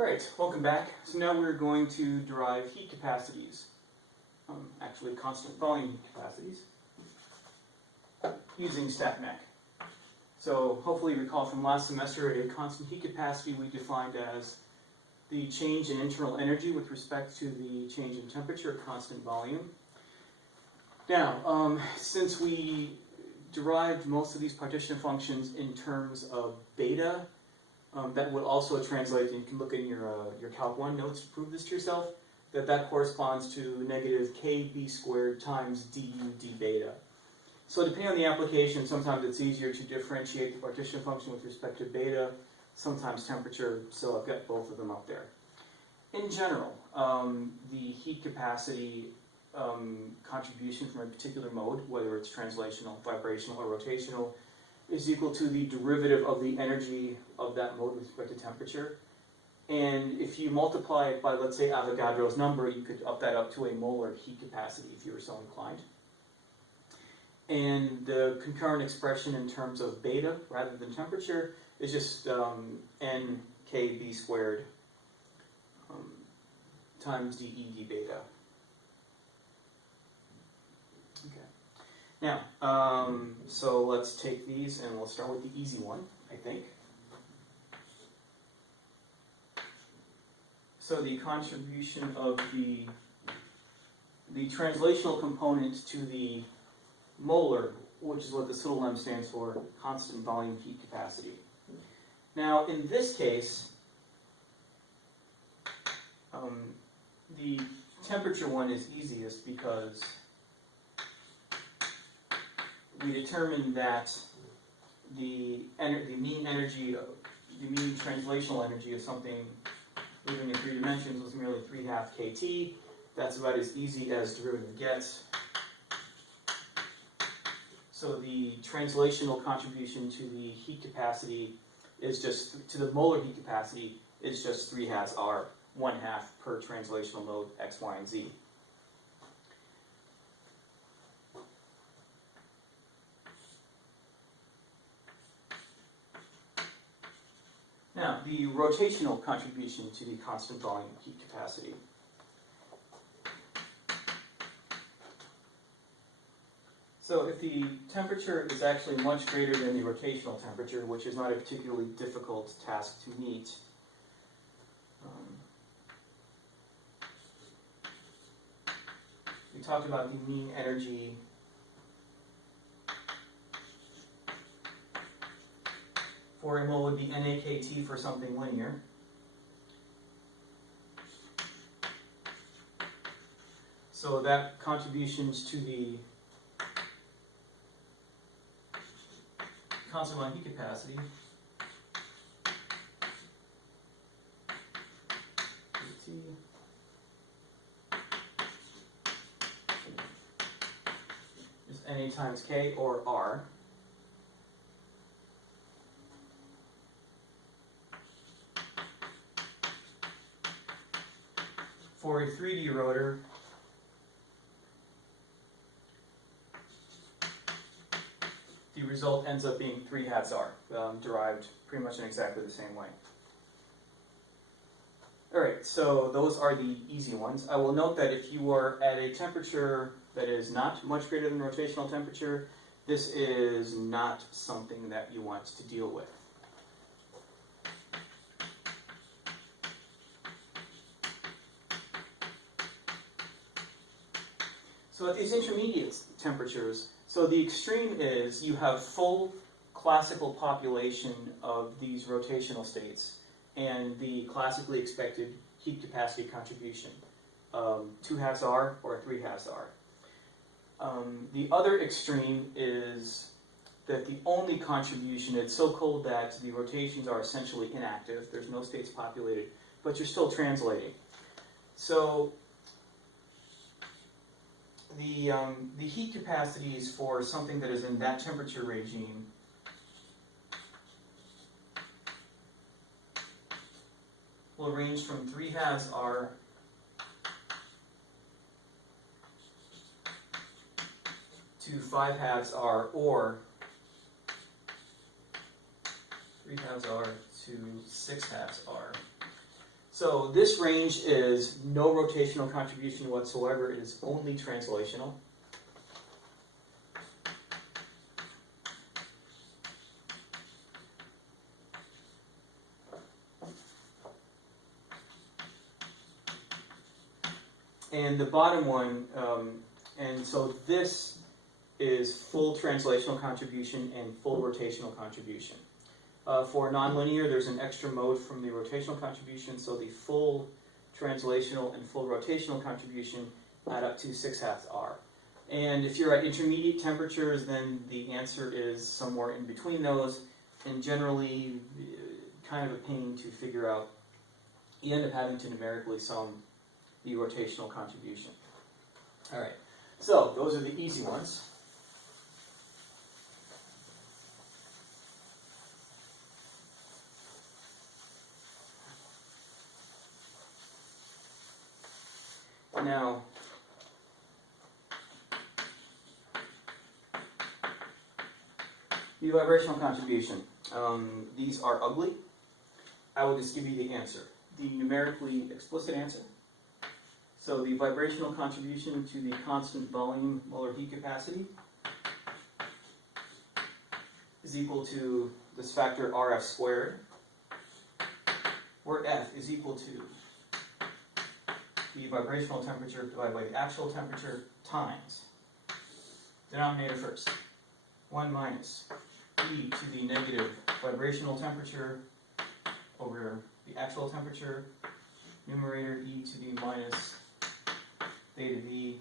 Alright, welcome back. So now we're going to derive heat capacities, actually constant volume heat capacities, using stat mech. So hopefully you recall from last semester, a constant heat capacity we defined as the change in internal energy with respect to the change in temperature at constant volume. Now, since we derived most of these partition functions in terms of beta, that would also translate, and you can look in your Calc 1 notes to prove this to yourself, that corresponds to negative kb squared times du d beta. So depending on the application, sometimes it's easier to differentiate the partition function with respect to beta, sometimes temperature, so I've got both of them up there. In general, the heat capacity contribution from a particular mode, whether it's translational, vibrational, or rotational, is equal to the derivative of the energy of that mode with respect to temperature. And if you multiply it by, let's say, Avogadro's number, you could up that up to a molar heat capacity if you were so inclined. And the concurrent expression in terms of beta rather than temperature is just n kb squared times dE d beta. Okay. Now, so let's take these and we'll start with the easy one, I think. So the contribution of the translational component to the molar, which is what this little m stands for, constant volume heat capacity. Now, in this case, the temperature one is easiest because we determined that the mean energy, the mean translational energy of something living in 3 dimensions was merely 3/2 kT. That's about as easy as derivative gets. So the translational contribution to the heat capacity is just, to the molar heat capacity, is just 3/2 R, 1/2 per translational mode, X, Y, and Z. Now, the rotational contribution to the constant volume heat capacity. So if the temperature is actually much greater than the rotational temperature, which is not a particularly difficult task to meet, we talked about the mean energy for a mole would be NAKT for something linear. So that contributions to the constant volume heat capacity is NA times K, or R. For a 3D rotor, the result ends up being 3/2 R, derived pretty much in exactly the same way. Alright, so those are the easy ones. I will note that if you are at a temperature that is not much greater than rotational temperature, this is not something that you want to deal with. So at these intermediate temperatures, so the extreme is you have full classical population of these rotational states and the classically expected heat capacity contribution, 2/2 R or 3/2 R. The other extreme is that the only contribution, it's so cold that the rotations are essentially inactive, there's no states populated, but you're still translating. So the heat capacities for something that is in that temperature regime will range from 3/2 R to 5/2 R, or 3/2 R to 6/2 R. So this range is no rotational contribution whatsoever. It is only translational. And the bottom one, and so this is full translational contribution and full rotational contribution. For nonlinear, there's an extra mode from the rotational contribution, so the full translational and full rotational contribution add up to 6/2 R. And if you're at intermediate temperatures, then the answer is somewhere in between those, and generally kind of a pain to figure out. You end up having to numerically sum the rotational contribution. All right, so those are the easy ones. Now, the vibrational contribution. These are ugly. I will just give you the answer, the numerically explicit answer. So the vibrational contribution to the constant volume molar heat capacity is equal to this factor Rf squared, where F is equal to the vibrational temperature divided by the actual temperature times, denominator first, 1 minus e to the negative vibrational temperature over the actual temperature, numerator e to the minus theta v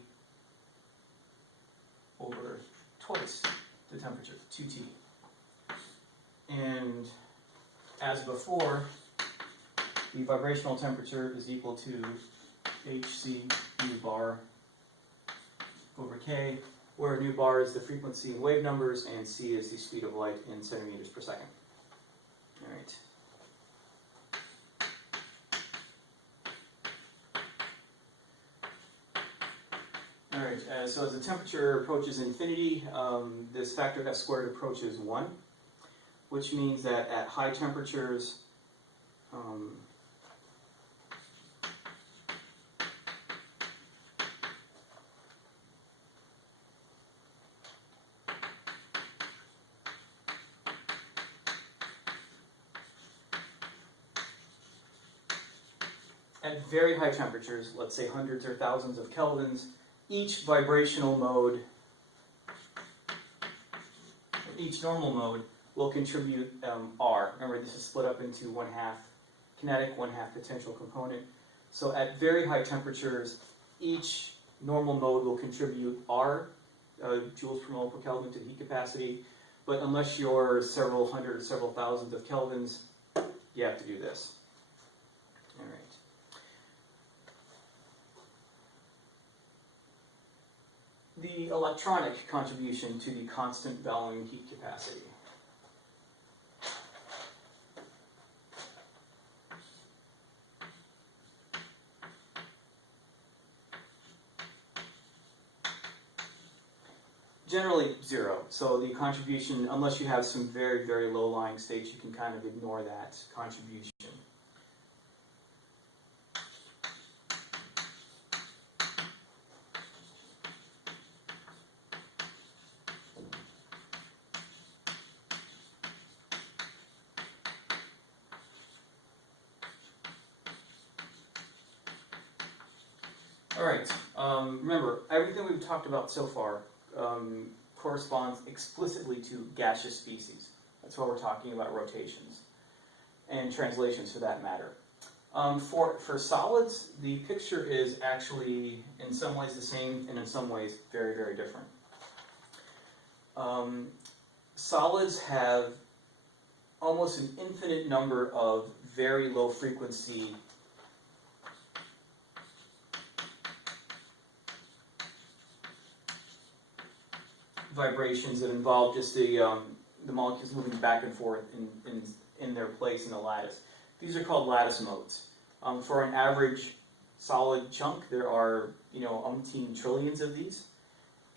over twice the temperature, 2T. And as before, the vibrational temperature is equal to hc nu bar over k, where nu bar is the frequency in wave numbers and c is the speed of light in centimeters per second. All right. All right, so as the temperature approaches infinity, this factor F squared approaches 1, which means that at high temperatures, at very high temperatures, let's say hundreds or thousands of kelvins, each vibrational mode, or each normal mode, will contribute R. Remember, this is split up into 1/2 kinetic, 1/2 potential component. So at very high temperatures, each normal mode will contribute R, joules per mole per Kelvin, to the heat capacity. But unless you're several hundred or several thousands of kelvins, you have to do this. All right. The electronic contribution to the constant volume heat capacity. Generally 0. So the contribution, unless you have some very, very low-lying states, you can kind of ignore that contribution. All right, remember, everything we've talked about so far corresponds explicitly to gaseous species. That's why we're talking about rotations and translations for that matter. For solids, the picture is actually in some ways the same and in some ways very, very different. Solids have almost an infinite number of very low frequency vibrations that involve just the molecules moving back and forth in their place in the lattice. These are called lattice modes. For an average solid chunk, there are umpteen trillions of these,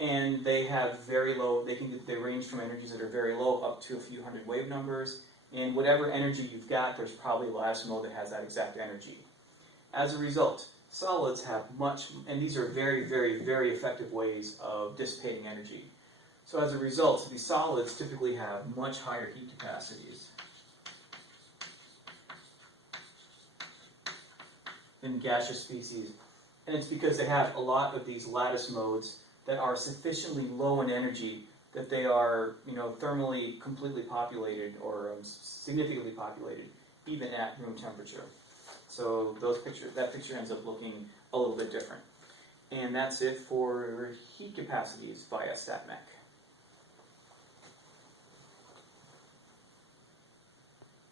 and they have very low. They range from energies that are very low up to a few hundred wave numbers. And whatever energy you've got, there's probably a lattice mode that has that exact energy. As a result, solids have much, and these are very, very, very effective ways of dissipating energy. So as a result, these solids typically have much higher heat capacities than gaseous species. And it's because they have a lot of these lattice modes that are sufficiently low in energy that they are, thermally completely populated or significantly populated, even at room temperature. So that picture ends up looking a little bit different. And that's it for heat capacities via StatMech.